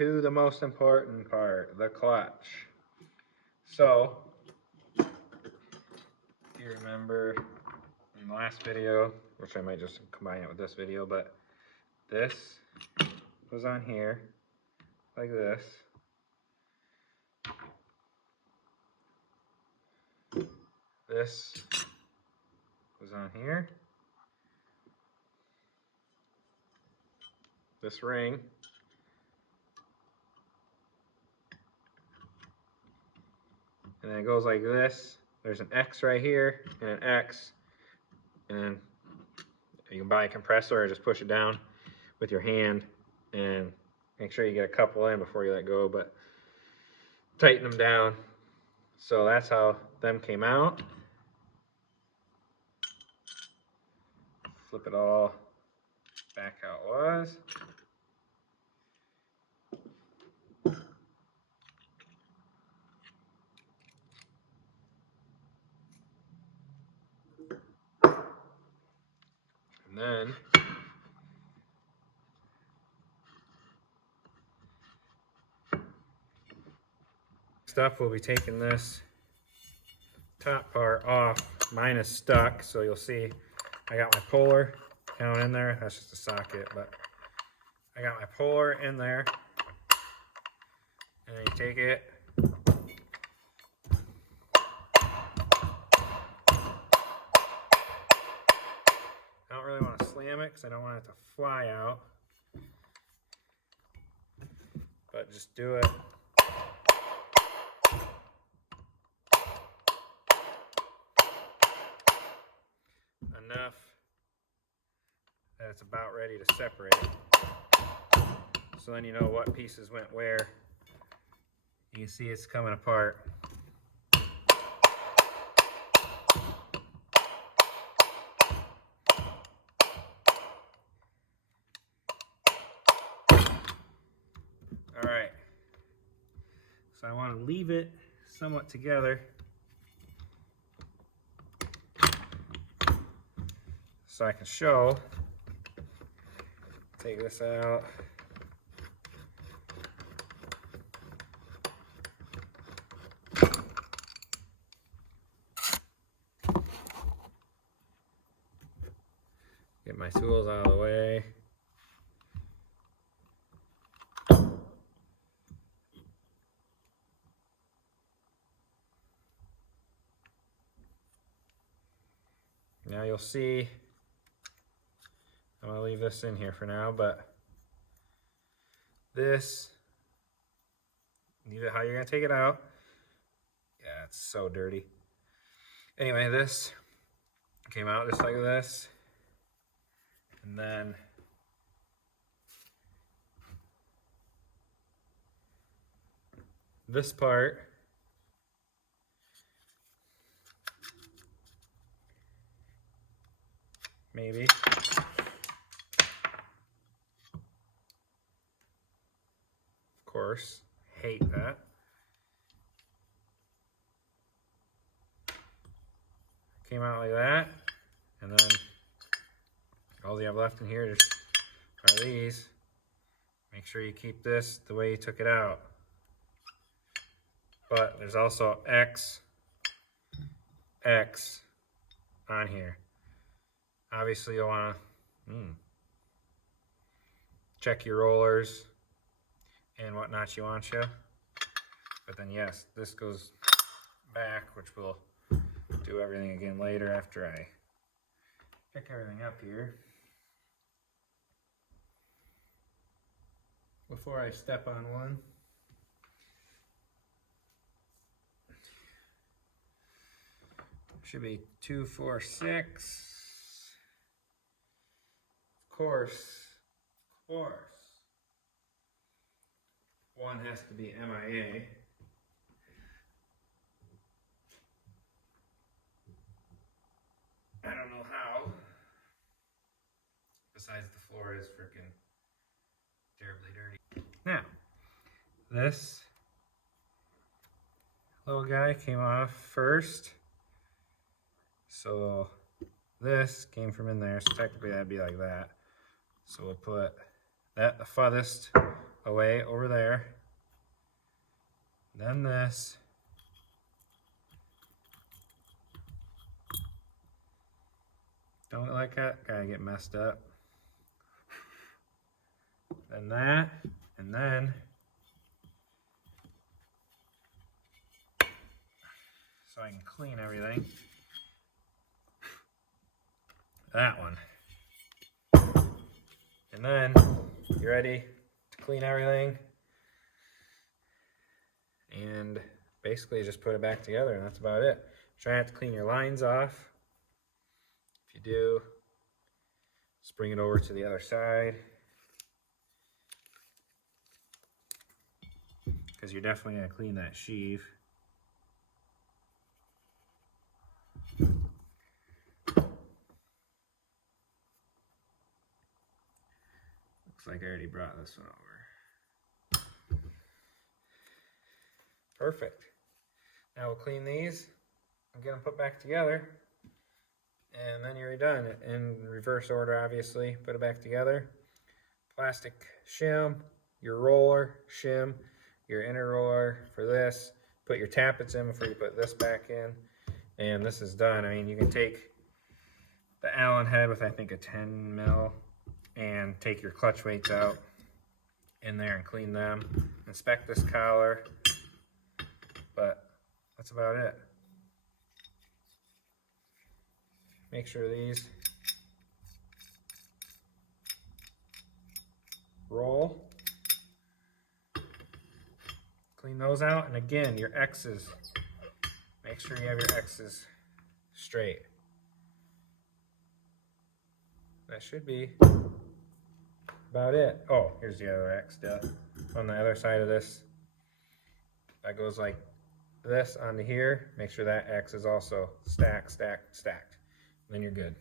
to the most important part, the clutch. So, if you remember in the last video, which I might just combine it with this video, but this was on here, like this. This was on here. This ring. And then it goes like this. There's an X right here and an X. And you can buy a compressor or just push it down with your hand and make sure you get a couple in before you let go, but tighten them down. So that's how them came out. Flip it all back how it was. And then next up, we'll be taking this top part off. Mine is stuck, so you'll see I got my puller down in there. That's just a socket, but I got my puller in there. And then you take it. I don't really want to slam it because I don't want it to fly out. But just do it. Enough that it's about ready to separate. So then you know what pieces went where. You can see it's coming apart. Alright, so I want to leave it somewhat together so I can show. Take this out. Get my tools out of the way. Now you'll see, I'm going to leave this in here for now, but this, how you're going to take it out. Yeah, it's so dirty. Anyway, this came out just like this. And then this part maybe. Of course, hate that. Came out like that, and then all you have left in here are these. Make sure you keep this the way you took it out. But there's also X on here. Obviously you'll want to check your rollers and whatnot you want you. But then yes, this goes back, which we'll do everything again later after I pick everything up here. Before I step on one, should be 2, 4, 6. Of course, one has to be MIA. I don't know how. Besides, the floor is freaking terribly dirty. Now, this little guy came off first. So this came from in there, so technically that'd be like that. So we'll put that the farthest away over there. Then this. Don't like that, gotta get messed up. Then that, and then so I can clean everything. That one. And then you're ready to clean everything. And basically just put it back together, and that's about it. Try not to clean your lines off. If you do, just bring it over to the other side, because you're definitely going to clean that sheave. Looks like I already brought this one over. Perfect. Now we'll clean these and get them put back together, and then you're done. In reverse order, obviously. Put it back together. Plastic shim, your roller shim, your inner roller for this. Put your tappets in before you put this back in, and this is done. I mean, you can take the Allen head with, I think, a 10 mil, and take your clutch weights out in there and clean them. Inspect this collar, but that's about it. Make sure these roll. Clean those out, and again, your X's. Make sure you have your X's straight. That should be about it. Oh, here's the other X stuff. On the other side of this, that goes like this onto here. Make sure that X is also stacked, stacked, stacked. Then you're good.